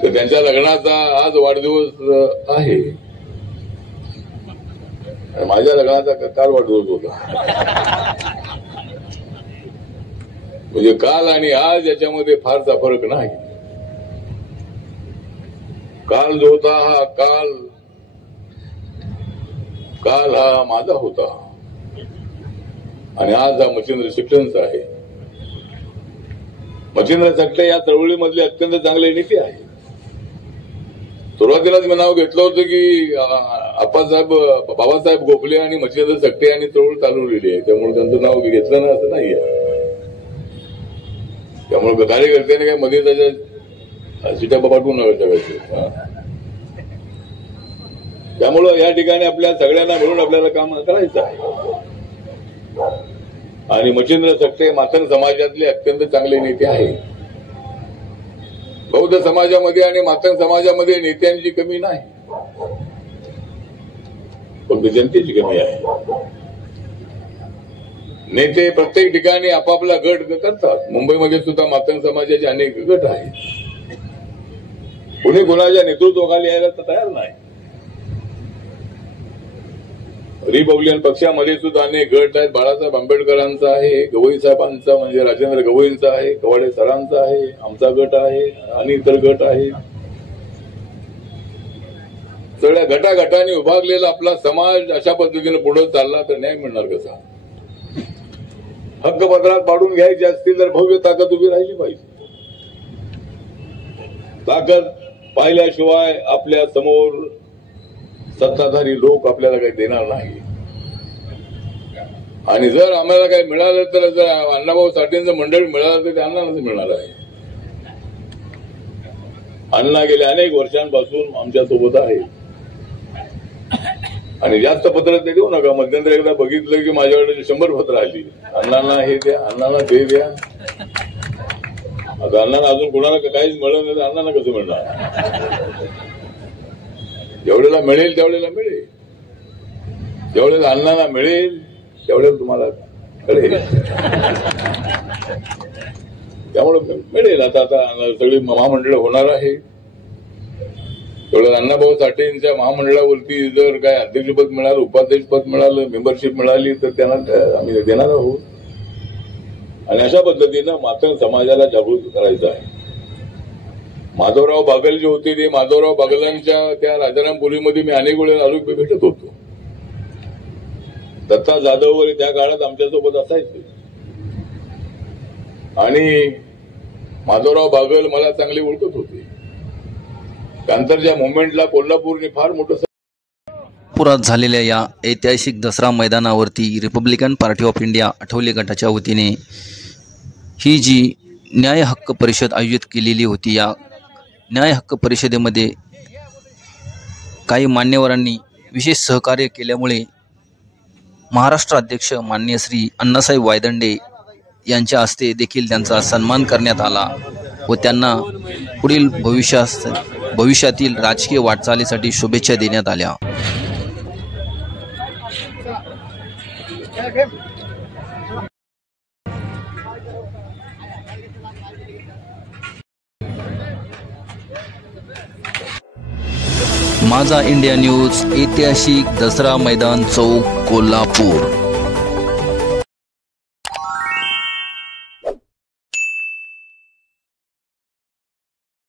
तर त्यांच्या लग्नाचा आज वाढदिवस आहे. माझ्या लग्नाचा काल वाढदिवस होता. म्हणजे काल आणि आज याच्यामध्ये फारसा फरक नाही. काल जो होता हा काल हा माझा होता आणि आज हा मच्छिंद्र सकटेंचा आहे. मच्छिंद्र सकटे या चळवळीमधले अत्यंत चांगले नेते आहे. सुरुवातीलाच मी नाव घेतलं होतं की आप्पासाहेब बाबासाहेब गोखले आणि मच्छिंद्र सकटे यांनी चळवळ चालवलेली आहे. त्यामुळे त्यांचं नाव मी घेतलं ना असं नाहीये. त्यामुळे कार्यकर्त्याने काय मध्ये त्याच्या सीटा पाठवून नका. त्यामुळं या ठिकाणी आपल्या सगळ्यांना मिळून आपल्याला काम करायचं आहे. आणि मच्छिंद्र सकटे मातंग समाजातले अत्यंत चांगले नेते आहेत. बौद्ध समाजामध्ये आणि मातंग समाजामध्ये नेत्यांची कमी नाही. फक्त शेवटी जनतेची कमी आहे. नेते प्रत्येक ठिकाणी आपापला गट करतात. मुंबईमध्ये सुद्धा मातंग समाजाचे अनेक गट आहेत. कुणी कोणाच्या नेतृत्वाखाली यायला तर तयार नाही. रिपब्लिकन पक्षामध्ये सुद्धा अनेक गट आहेत. बाळासाहेब आंबेडकरांचा आहे, गवई साहेबांचा म्हणजे राजेंद्र गवईंचा आहे, कवाडे सरांचा आहे, आमचा गट आहे आणि इतर गट आहे. सगळ्या गटागटाने उभारलेला आपला समाज अशा पद्धतीने पुढे चालला तर न्याय मिळणार कसा? हक्कपत्रात पाडून घ्यायचे असतील तर भव्य ताकद उभी राहिली पाहिजे. ताकद पाहिल्याशिवाय आपल्या समोर सत्ताधारी लोक आपल्याला काही देणार नाही. आणि जर आम्हाला काही मिळालं तर जर अण्णाभाऊ साठेंचं मंडळ मिळालं तर ते अण्णांनाच मिळणार आहे. अण्णा गेल्या अनेक वर्षांपासून आमच्या सोबत आहे आणि जास्त पत्र ते देऊ नका. मध्यंतरी एकदा बघितलं की माझ्याकडे 100 पत्र आली. अण्णांना हे द्या, अण्णांना ते द्या. आता अण्णांना अजून कोणाला काहीच मिळत नाही तर अण्णांना कसं मिळणार? जेवढ्याला मिळेल त्यावेळेला मिळेल, जेवढ्याला अण्णांना मिळेल तेवढ्याला तुम्हाला कळेल. त्यामुळे मिळेल. आता सगळी महामंडळ होणार आहे. तेवढं अण्णाभाऊ साठेंच्या महामंडळावरती जर काय अध्यक्षपद मिळालं, उपाध्यक्षपद मिळालं, मेंबरशिप मिळाली तर त्यांना आम्ही देणार आहोत. आणि अशा पद्धतीनं मातंग समाजाला जागृत करायचं आहे. माधवराव बागल जे होते ते माधवराव बागलांच्या त्या राजारामपुरीमध्ये मी अनेक वेळेला आलो भेटत होतो. दत्ता जाधव वगैरे त्या काळात आमच्यासोबत असायचे आणि माधवराव बागल मला चांगले ओळखत होते. त्यानंतरच्या मुवमेंटला कोल्हापूरने फार मोठं पुरात झालेल्या या ऐतिहासिक दसरा मैदानावरती Republican party of India Athawale गटाच्या वतीने ही जी न्याय हक्क परिषद आयोजित केलेली होती. या न्याय हक्क परिषदेमध्ये काही मान्यवरांनी विशेष सहकार्य केल्यामुळे महाराष्ट्र अध्यक्ष माननीय श्री अण्णासाहेब वायदंडे यांच्या हस्ते देखील त्यांचा सन्मान करण्यात आला व त्यांना पुढील भविष्यातील राजकीय वाटचालीसाठी शुभेच्छा देण्यात आल्या. माझा इंडिया न्यूज ऐतिहासिक दसरा मैदान चौक कोल्हापूर.